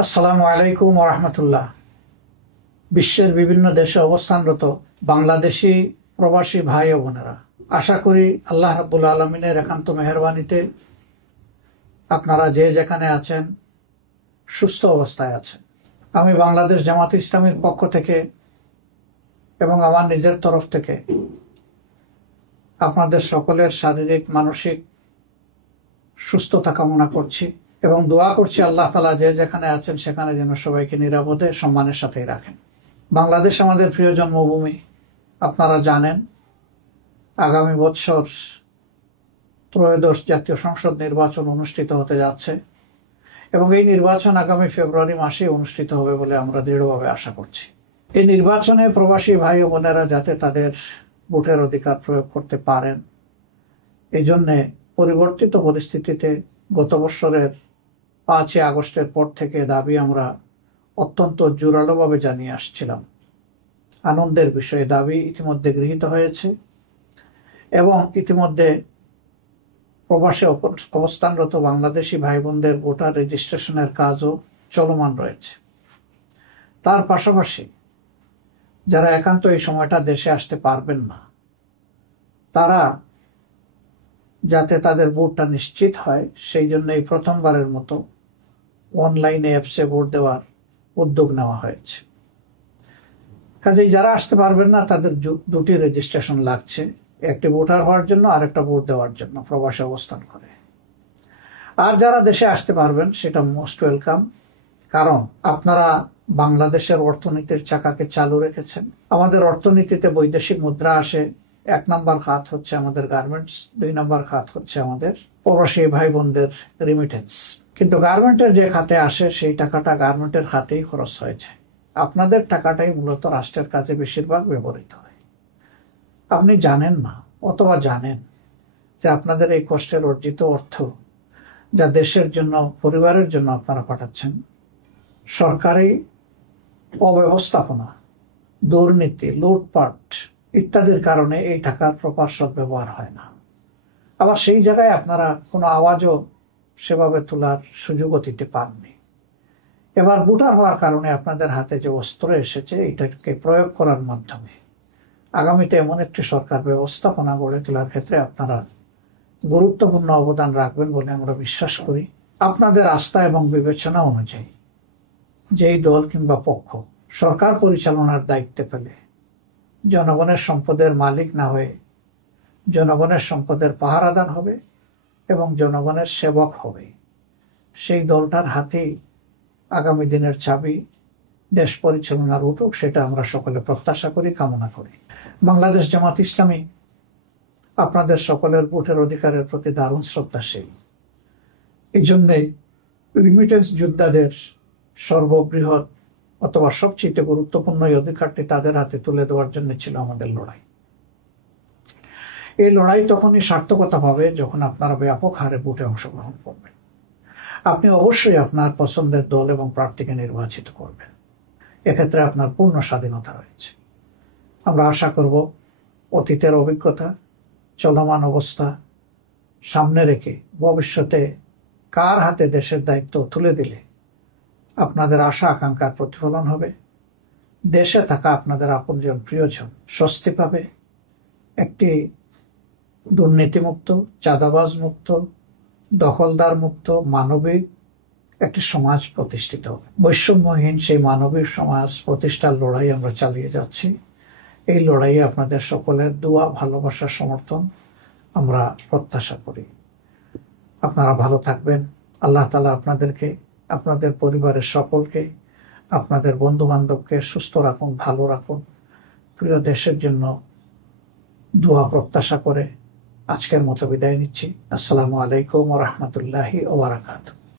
আসসালামু আলাইকুম ওয়া রাহমাতুল্লাহ। বিশ্বের বিভিন্ন দেশে অবস্থানরত বাংলাদেশি প্রবাসী ভাই ও বোনেরা, আশা করি আল্লাহ রাব্বুল আলামিনের একান্ত মেহেরবানিতে আপনারা যে যেখানে আছেন সুস্থ অবস্থায় আছেন। আমি বাংলাদেশ জামাত ইসলামীর পক্ষ থেকে এবং আমার নিজের তরফ থেকে আপনাদের সকলের শারীরিক মানসিক সুস্থতা কামনা করছি এবং দোয়া করছি আল্লাহ তাআলা যে যেখানে আছেন সেখানে যেন সবাইকে নিরাপদে সম্মানের সাথেই রাখেন। বাংলাদেশ আমাদের প্রিয় জন্মভূমি। আপনারা জানেন আগামী বছর ত্রয়োদশ জাতীয় সংসদ নির্বাচন অনুষ্ঠিত হতে যাচ্ছে এবং এই নির্বাচন আগামী ফেব্রুয়ারি মাসে অনুষ্ঠিত হবে বলে আমরা দৃঢ়ভাবে আশা করছি। এই নির্বাচনে প্রবাসী ভাই ও বোনেরা যাতে তাদের ভোটের অধিকার প্রয়োগ করতে পারেন, এই জন্যে পরিবর্তিত পরিস্থিতিতে গত বছরের 5 আগস্টের পর থেকে দাবি আমরা অত্যন্ত জোরালোভাবে জানিয়ে আসছিলাম। আনন্দের বিষয়ে দাবি ইতিমধ্যে গৃহীত হয়েছে এবং ইতিমধ্যে প্রবাসে অবস্থানরত বাংলাদেশি ভাই বোনদের ভোটার রেজিস্ট্রেশনের কাজও চলমান রয়েছে। তার পাশাপাশি যারা একান্ত এই সময়টা দেশে আসতে পারবেন না, তারা যাতে তাদের ভোটটা নিশ্চিত হয় সেই জন্য এই প্রথমবারের মতো অনলাইনে অ্যাপসে ভোট দেওয়ার উদ্যোগ নেওয়া হয়েছে। কাজেই যারা আসতে পারবেন না তাদের দুটি রেজিস্ট্রেশন লাগছে, একটি ভোটার হওয়ার জন্য আর একটা ভোট দেওয়ার জন্য প্রবাসে অবস্থান করে। আর যারা দেশে আসতে পারবেন সেটা মোস্ট ওয়েলকাম, কারণ আপনারা বাংলাদেশের অর্থনীতির চাকাকে চালু রেখেছেন। আমাদের অর্থনীতিতে বৈদেশিক মুদ্রা আসে, 1 নম্বর খাত হচ্ছে আমাদের গার্মেন্টস, 2 নম্বর খাত হচ্ছে আমাদের প্রবাসী ভাই বোনদের রিমিটেন্স। কিন্তু গার্মেন্টের যে খাতে আসে সেই টাকাটা গার্মেন্টের খাতেই খরচ হয়েছে। আপনাদের টাকাটাই মূলত রাষ্ট্রের কাজে বেশিরভাগ ব্যবহৃত হয়। আপনি জানেন না অথবা জানেন যে আপনাদের এই কষ্টের অর্জিত অর্থ যা দেশের জন্য, পরিবারের জন্য আপনারা পাঠাচ্ছেন, সরকারি অব্যবস্থাপনা, দুর্নীতি, লুটপাট ইত্যাদির কারণে এই টাকার প্রপার সদ্ব্যবহার হয় না। আবার সেই জায়গায় আপনারা কোনো আওয়াজও সেভাবে তোলার সুযোগও দিতে পাননি। এবার ভোটার হওয়ার কারণে আপনাদের হাতে যে অস্ত্র এসেছে এটাকে প্রয়োগ করার মাধ্যমে আগামীতে এমন একটি সরকার ব্যবস্থাপনা গড়ে তোলার ক্ষেত্রে আপনারা গুরুত্বপূর্ণ অবদান রাখবেন বলে আমরা বিশ্বাস করি। আপনাদের আস্থা এবং বিবেচনা অনুযায়ী যেই দল কিংবা পক্ষ সরকার পরিচালনার দায়িত্বে পেলে জনগণের সম্পদের মালিক না হয়ে জনগণের সম্পদের পাহারাদার হবে এবং জনগণের সেবক হবে, সেই দলটার হাতেই আগামী দিনের চাবি দেশ পরিচালনার উঠুক, সেটা আমরা সকলে প্রত্যাশা করি, কামনা করি। বাংলাদেশ জামাত ইসলামী আপনাদের সকলের ভোটের অধিকারের প্রতি দারুণ শ্রদ্ধাশীল। এই জন্যেই রিমিটেন্স যোদ্ধাদের সর্ববৃহৎ অথবা সবচেয়ে গুরুত্বপূর্ণ এই অধিকারটি তাদের হাতে তুলে দেওয়ার জন্য ছিল আমাদের লড়াই। এই লড়াই তখনই সার্থকতা পাবে যখন আপনারা ব্যাপক হারে ভোটে অংশগ্রহণ করবেন। আপনি অবশ্যই আপনার পছন্দের দল এবং প্রার্থীকে নির্বাচিত করবেন, এক্ষেত্রে আপনার পূর্ণ স্বাধীনতা রয়েছে। আমরা আশা করব অতীতের অভিজ্ঞতা, চলমান অবস্থা সামনে রেখে ভবিষ্যতে কার হাতে দেশের দায়িত্ব তুলে দিলে আপনাদের আশা আকাঙ্ক্ষার প্রতিফলন হবে, দেশে থাকা আপনাদের আপনজন প্রিয়জন স্বস্তি পাবে, একটি দুর্নীতিমুক্ত, চাঁদাবাজ মুক্ত, দখলদার মুক্ত, মানবিক একটি সমাজ প্রতিষ্ঠিত হবে। বৈষম্যহীন সেই মানবিক সমাজ প্রতিষ্ঠার লড়াই আমরা চালিয়ে যাচ্ছি। এই লড়াইয়ে আপনাদের সকলের দোয়া, ভালোবাসা, সমর্থন আমরা প্রত্যাশা করি। আপনারা ভালো থাকবেন। আল্লাহ তাআলা আপনাদেরকে, আপনাদের পরিবারের সকলকে, আপনাদের বন্ধু বান্ধবকে সুস্থ রাখুন, ভালো রাখুন। প্রিয় দেশের জন্য দোয়া প্রত্যাশা করে আজকের মতো বিদায় নিচ্ছি। আসসালামু আলাইকুম ওয়া রাহমাতুল্লাহি ওয়া বারাকাতুহু।